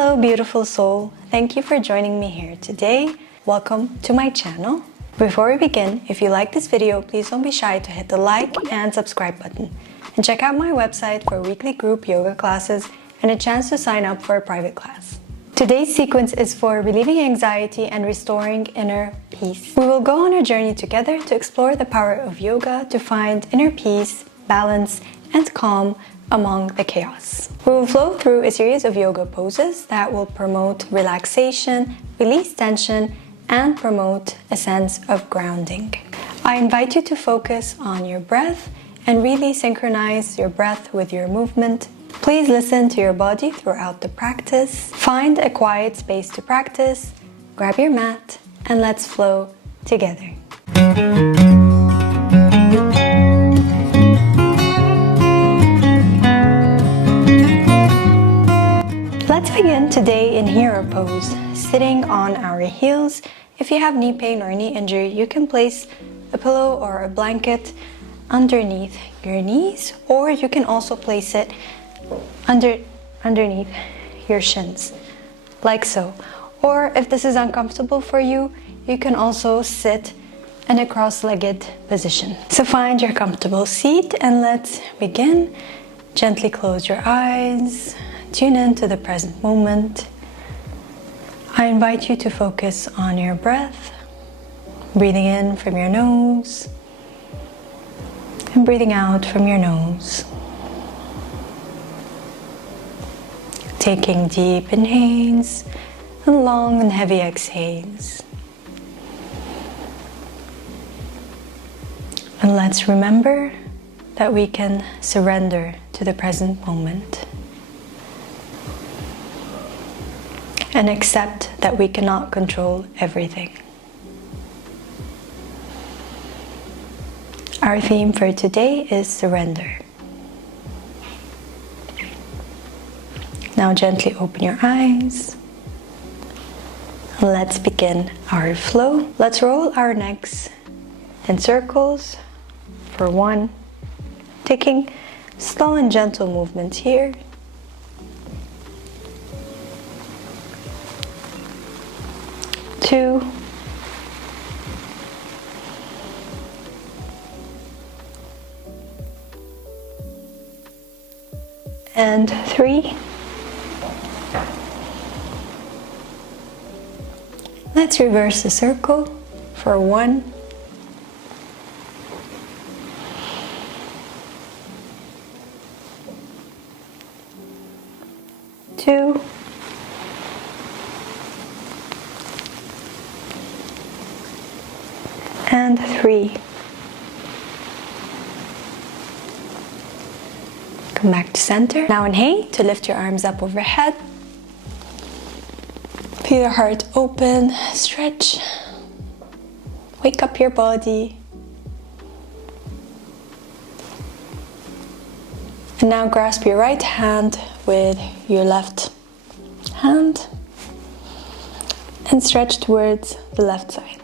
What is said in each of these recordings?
Hello beautiful soul, thank you for joining me here today. Welcome to my channel. Before we begin, if you like this video, please don't be shy to hit the like and subscribe button. And check out my website for weekly group yoga classes and a chance to sign up for a private class. Today's sequence is for relieving anxiety and restoring inner peace. We will go on a journey together to explore the power of yoga to find inner peace, balance, and calm among the chaos. We will flow through a series of yoga poses that will promote relaxation, release tension, and promote a sense of grounding. I invite you to focus on your breath and really synchronize your breath with your movement. Please listen to your body throughout the practice. Find a quiet space to practice, grab your mat, and let's flow together. Let's begin today in hero pose, sitting on our heels. If you have knee pain or knee injury, you can place a pillow or a blanket underneath your knees, or you can also place it underneath your shins, like so. Or if this is uncomfortable for you, you can also sit in a cross-legged position. So find your comfortable seat and let's begin. Gently close your eyes. Tune into the present moment. I invite you to focus on your breath, breathing in from your nose and breathing out from your nose. Taking deep inhales and long and heavy exhales. And let's remember that we can surrender to the present moment. And accept that we cannot control everything. Our theme for today is surrender. Now gently open your eyes. Let's begin our flow. Let's roll our necks in circles for 1. Taking slow and gentle movements here. 2, and 3. Let's reverse the circle for 1, 2, and 3. Come back to center. Now inhale to lift your arms up overhead. Feel your heart open, stretch. Wake up your body. And now grasp your right hand with your left hand and stretch towards the left side.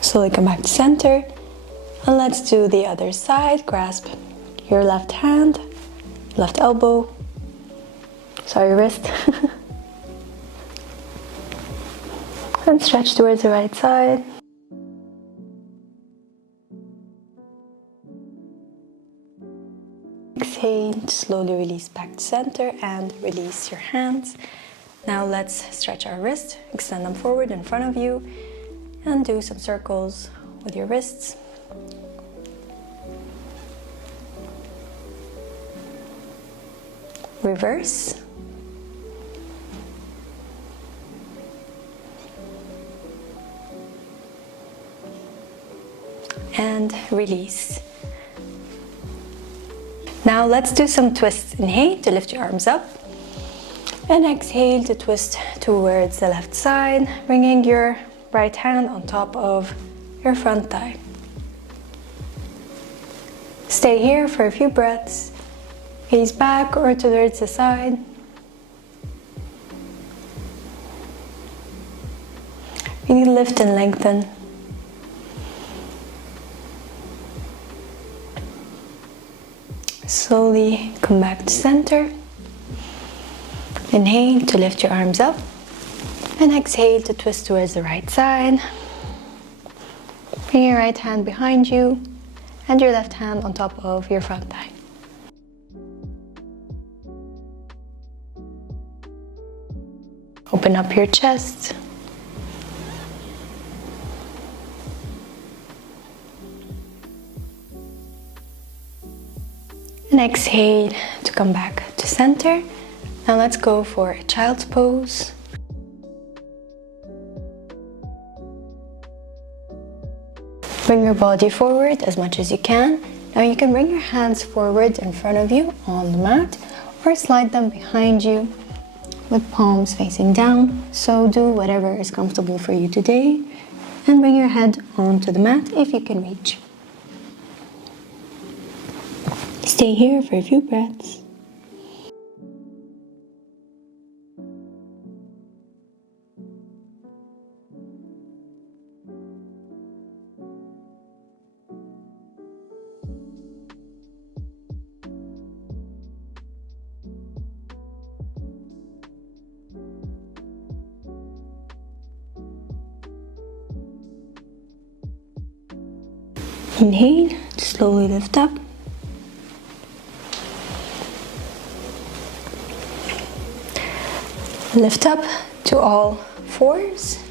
Slowly come back to center, and let's do the other side. Grasp your left hand, left elbow, wrist, and stretch towards the right side. Exhale, slowly release back to center and release your hands. Now let's stretch our wrists, extend them forward in front of you, and do some circles with your wrists. Reverse. And release. Now let's do some twists. Inhale to lift your arms up. And exhale to twist towards the left side, bringing your right hand on top of your front thigh. Stay here for a few breaths. Gaze back or towards the side. Really lift and lengthen. Slowly come back to center. Inhale to lift your arms up. And exhale to twist towards the right side. Bring your right hand behind you and your left hand on top of your front thigh. Open up your chest. And exhale to come back to center. Now let's go for a child's pose. Bring your body forward as much as you can. Now you can bring your hands forward in front of you on the mat or slide them behind you with palms facing down. So do whatever is comfortable for you today and bring your head onto the mat if you can reach. Stay here for a few breaths. Inhale, slowly lift up. Lift up to all fours.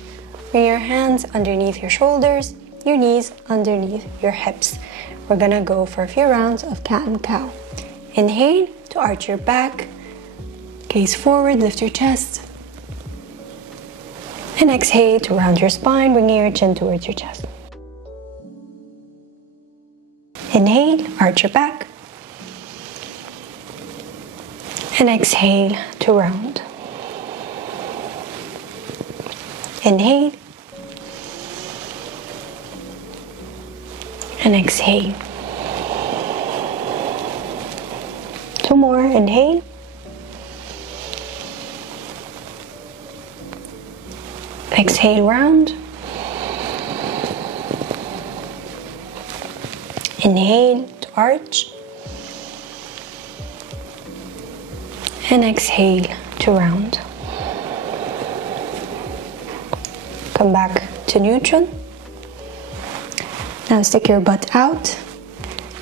Bring your hands underneath your shoulders, your knees underneath your hips. We're gonna go for a few rounds of cat and cow. Inhale to arch your back, gaze forward, lift your chest. And exhale to round your spine, bringing your chin towards your chest. Inhale, arch your back. And exhale to round. Inhale. And exhale. Two more, inhale. Exhale, round. Inhale to arch. And exhale to round. Come back to neutral. Now stick your butt out.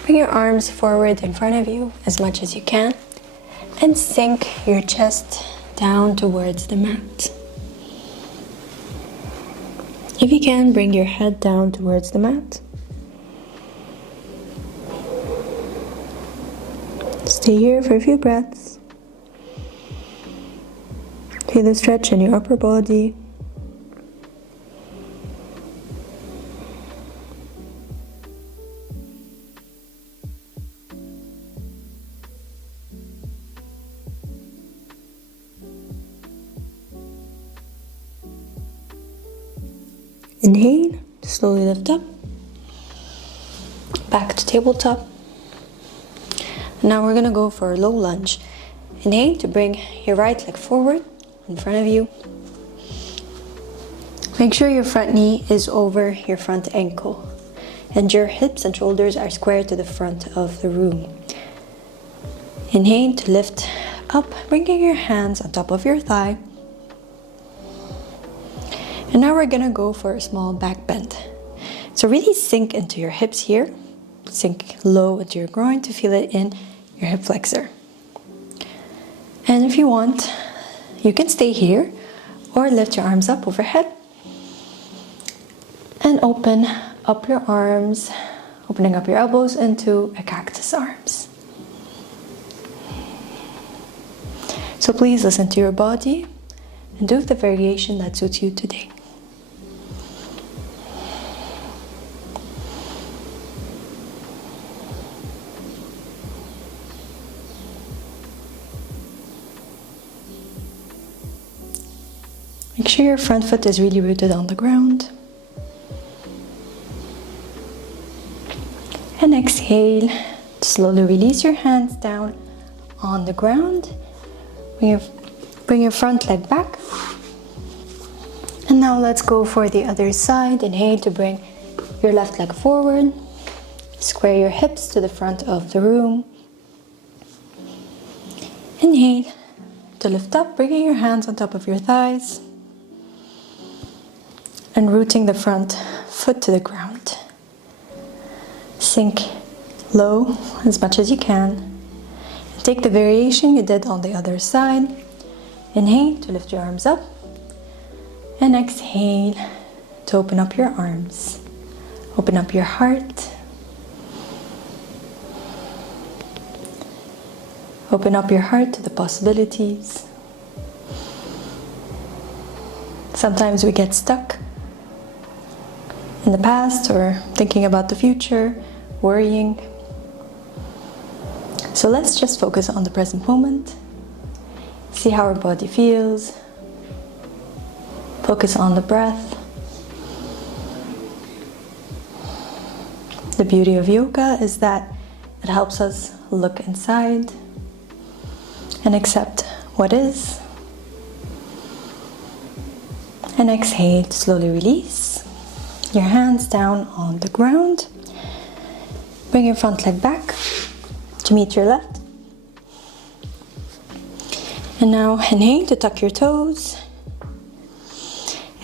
Bring your arms forward in front of you as much as you can. And sink your chest down towards the mat. If you can, bring your head down towards the mat. Stay here for a few breaths. Feel the stretch in your upper body. Inhale, slowly lift up. Back to tabletop. Now we're gonna go for a low lunge. Inhale to bring your right leg forward in front of you. Make sure your front knee is over your front ankle and your hips and shoulders are square to the front of the room. Inhale to lift up, bringing your hands on top of your thigh. And now we're gonna go for a small back bend. So really sink into your hips here. Sink low into your groin to feel it in your hip flexor. And if you want, you can stay here or lift your arms up overhead and open up your arms, opening up your elbows into a cactus arms. So please listen to your body and do the variation that suits you today. Make sure your front foot is really rooted on the ground. And exhale, slowly release your hands down on the ground. Bring your front leg back. And now let's go for the other side. Inhale to bring your left leg forward. Square your hips to the front of the room. Inhale to lift up, bringing your hands on top of your thighs and rooting the front foot to the ground. Sink low as much as you can. Take the variation you did on the other side. Inhale to lift your arms up, and exhale to open up your arms. Open up your heart. Open up your heart to the possibilities. Sometimes we get stuck in the past or thinking about the future, worrying. So let's just focus on the present moment. See how our body feels. Focus on the breath. The beauty of yoga is that it helps us look inside and accept what is. And exhale to slowly release. Your hands down on the ground. Bring your front leg back to meet your left. And now inhale to tuck your toes.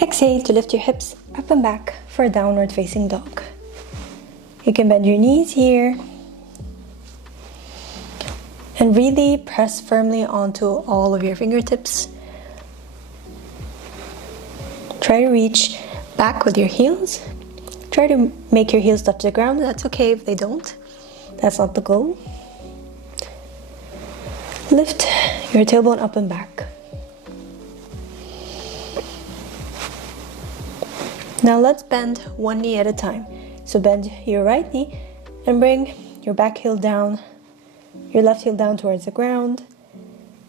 Exhale to lift your hips up and back for a downward facing dog. You can bend your knees here and really press firmly onto all of your fingertips. Try to reach back with your heels. Try to make your heels touch the ground. That's okay if they don't. That's not the goal. Lift your tailbone up and back. Now let's bend one knee at a time. So bend your right knee and bring your back heel down, your left heel down towards the ground.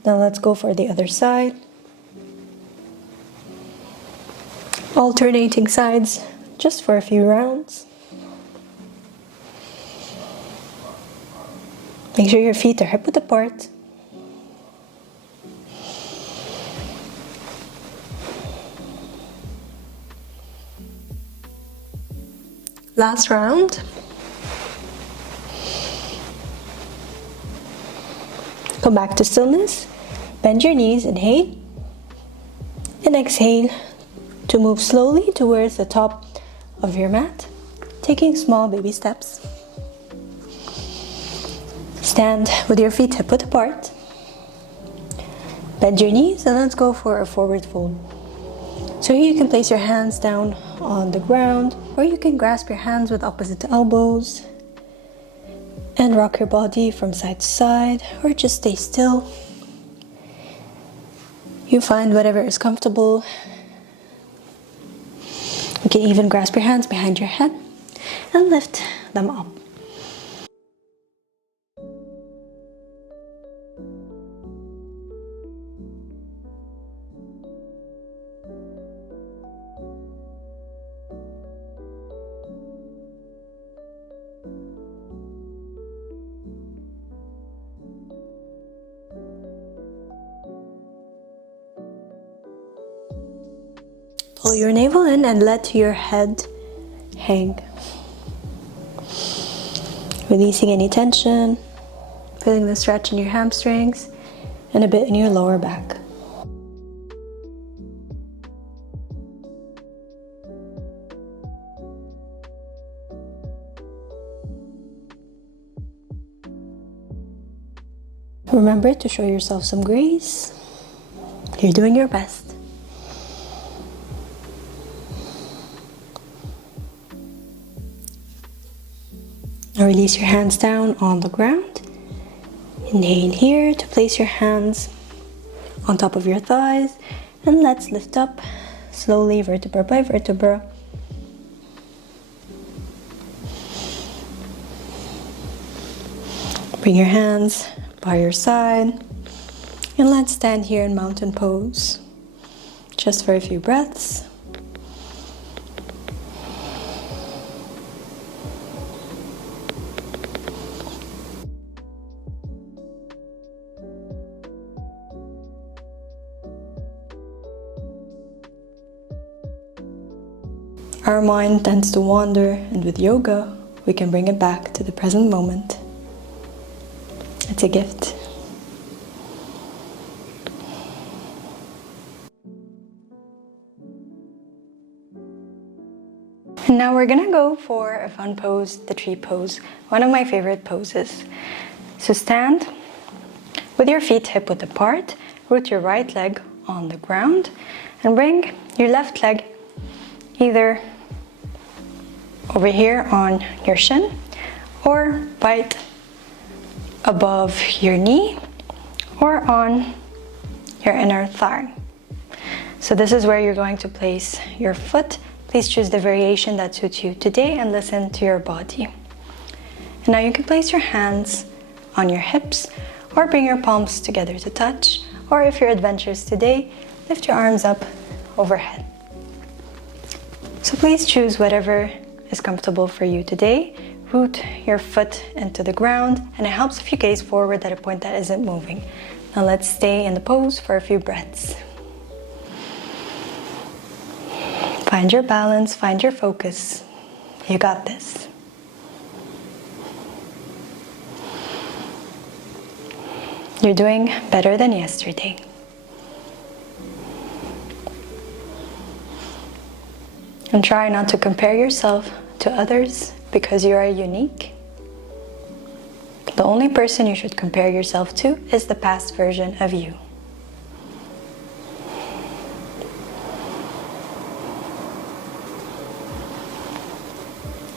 Now let's go for the other side. Alternating sides just for a few rounds. Make sure your feet are hip width apart. Last round. Come back to stillness. Bend your knees, inhale. And exhale to move slowly towards the top of your mat, taking small baby steps. Stand with your feet hip width apart. Bend your knees and let's go for a forward fold. So here you can place your hands down on the ground, or you can grasp your hands with opposite elbows and rock your body from side to side, or just stay still. You find whatever is comfortable. You can even grasp your hands behind your head and lift them up. Pull your navel in and let your head hang. Releasing any tension, feeling the stretch in your hamstrings and a bit in your lower back. Remember to show yourself some grace. You're doing your best. Now release your hands down on the ground. Inhale here to place your hands on top of your thighs, and let's lift up slowly, vertebra by vertebra. Bring your hands by your side, and let's stand here in mountain pose just for a few breaths. Our mind tends to wander, and with yoga, we can bring it back to the present moment. It's a gift. And now we're gonna go for a fun pose, the tree pose, one of my favorite poses. So stand with your feet hip-width apart, root your right leg on the ground, and bring your left leg either over here on your shin or right above your knee or on your inner thigh. So this is where you're going to place your foot. Please choose the variation that suits you today and listen to your body. And now you can place your hands on your hips or bring your palms together to touch, or if you're adventurous today, lift your arms up overhead. So please choose whatever is comfortable for you today. Root your foot into the ground, and it helps if you gaze forward at a point that isn't moving. Now let's stay in the pose for a few breaths. Find your balance, find your focus. You got this. You're doing better than yesterday. And try not to compare yourself to others because you are unique. The only person you should compare yourself to is the past version of you.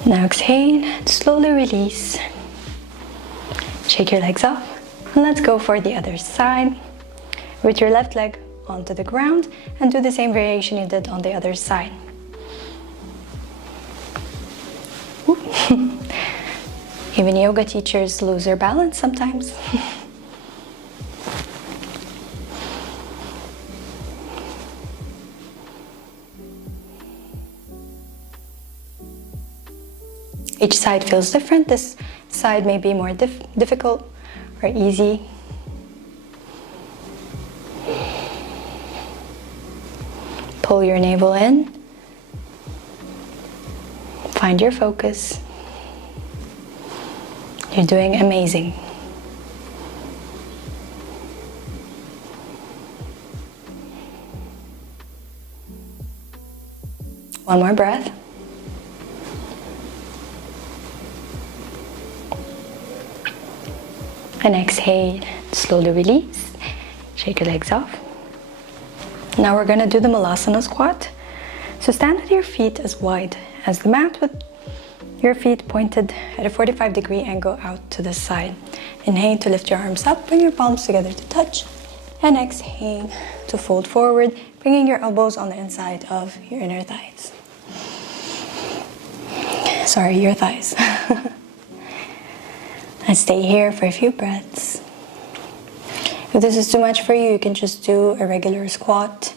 Now exhale, slowly release. Shake your legs off. And let's go for the other side. Root your left leg onto the ground and do the same variation you did on the other side. Even yoga teachers lose their balance sometimes. Each side feels different. This side may be more difficult or easy. Pull your navel in. Find your focus. You're doing amazing. One more breath. And exhale, slowly release. Shake your legs off. Now we're gonna do the malasana squat. So stand with your feet as wide as the mat with your feet pointed at a 45-degree angle out to the side. Inhale to lift your arms up, bring your palms together to touch. And exhale to fold forward, bringing your elbows on the inside of your inner thighs. Sorry, your thighs. And stay here for a few breaths. If this is too much for you, you can just do a regular squat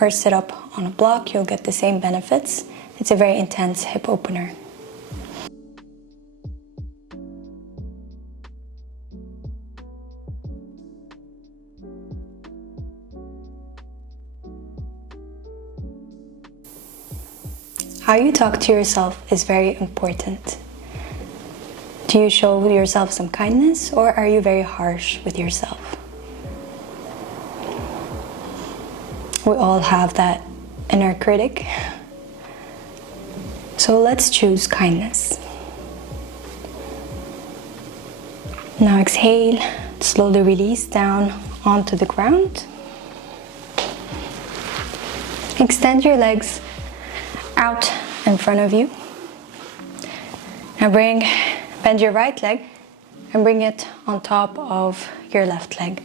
or sit up on a block. You'll get the same benefits. It's a very intense hip opener. How you talk to yourself is very important. Do you show yourself some kindness, or are you very harsh with yourself? We all have that inner critic. So let's choose kindness. Now exhale, slowly release down onto the ground. Extend your legs out in front of you. Now bend your right leg and bring it on top of your left leg.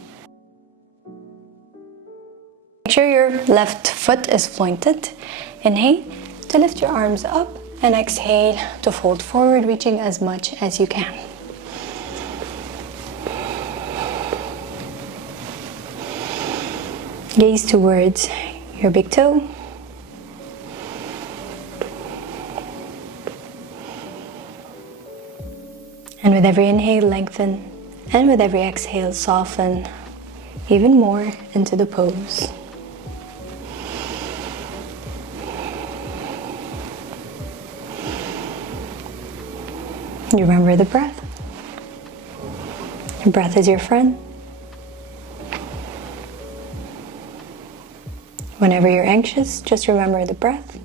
Make sure your left foot is pointed. Inhale to lift your arms up and exhale to fold forward, reaching as much as you can. Gaze towards your big toe. And with every inhale, lengthen, and with every exhale, soften even more into the pose. You remember the breath. Your breath is your friend. Whenever you're anxious, just remember the breath.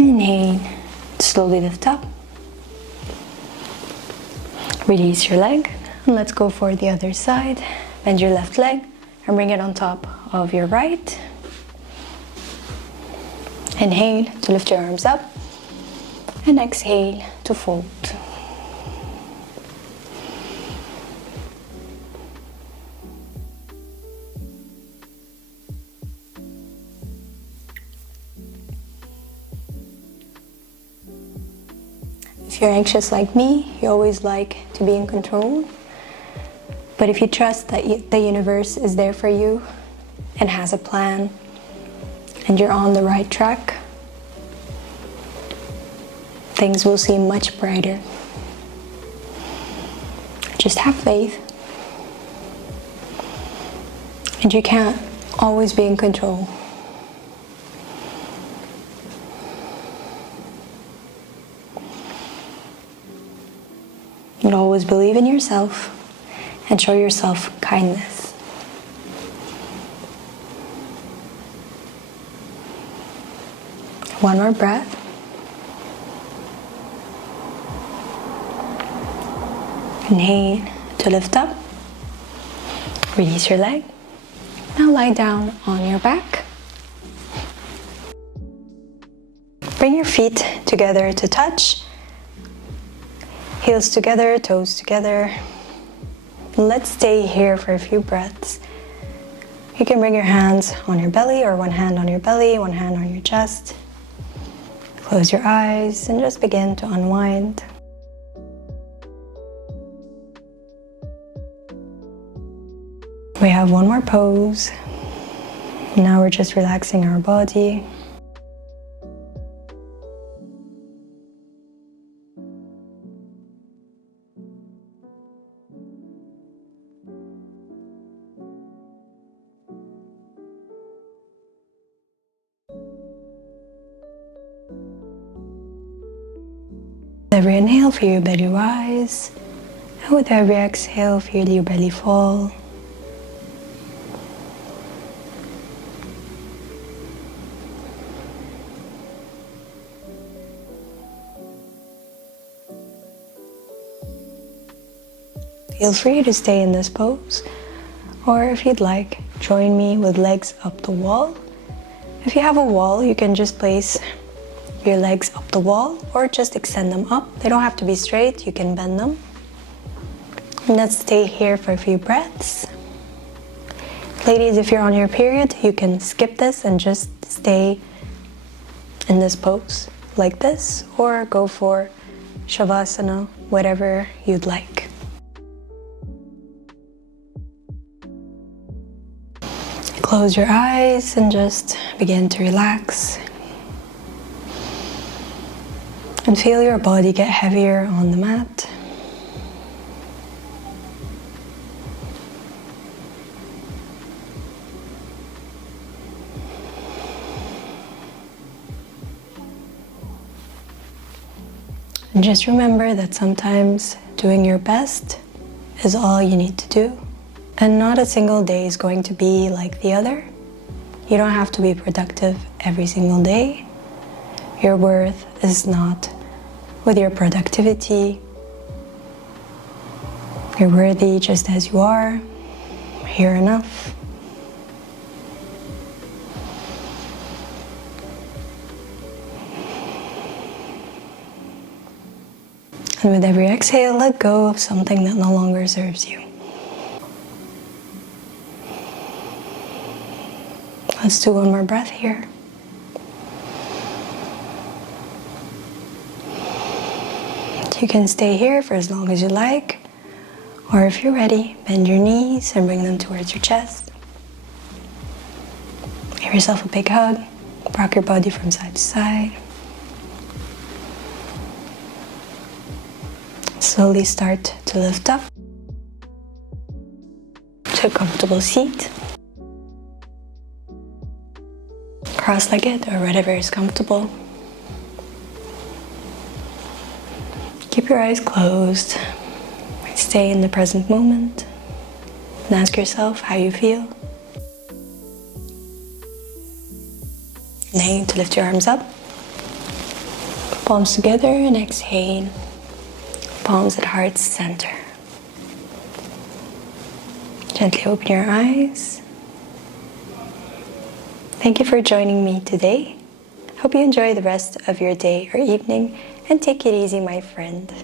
Inhale, slowly lift up. Release your leg, and let's go for the other side. Bend your left leg and bring it on top of your right. Inhale to lift your arms up, and exhale to fold. If you're anxious like me, you always like to be in control. But if you trust that the universe is there for you and has a plan and you're on the right track, things will seem much brighter. Just have faith. And you can't always be in control. And always believe in yourself and show yourself kindness. One more breath. Inhale to lift up. Release your leg. Now lie down on your back. Bring your feet together to touch. Heels together, toes together. Let's stay here for a few breaths. You can bring your hands on your belly, or one hand on your belly, one hand on your chest. Close your eyes and just begin to unwind. We have one more pose. Now we're just relaxing our body. With every inhale, feel your belly rise, and with every exhale, feel your belly fall. Feel free to stay in this pose, or if you'd like, join me with legs up the wall. If you have a wall, you can just place your legs up the wall or just extend them up. They don't have to be straight, you can bend them. And let's stay here for a few breaths. Ladies, if you're on your period, you can skip this and just stay in this pose like this, or go for shavasana, whatever you'd like. Close your eyes and just begin to relax. And feel your body get heavier on the mat. And just remember that sometimes doing your best is all you need to do. And not a single day is going to be like the other. You don't have to be productive every single day. Your worth is not with your productivity. You're worthy just as you are. You're enough. And with every exhale, let go of something that no longer serves you. Let's do one more breath here. You can stay here for as long as you like, or if you're ready, bend your knees and bring them towards your chest. Give yourself a big hug, rock your body from side to side. Slowly start to lift up to a comfortable seat. Cross-legged or whatever is comfortable. Keep your eyes closed. Stay in the present moment and ask yourself how you feel. Inhale to lift your arms up. Palms together and exhale. Palms at heart's center. Gently open your eyes. Thank you for joining me today. Hope you enjoy the rest of your day or evening, and take it easy, my friend.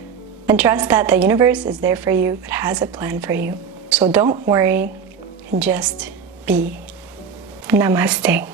And trust that the universe is there for you. It has a plan for you. So don't worry and just be. Namaste.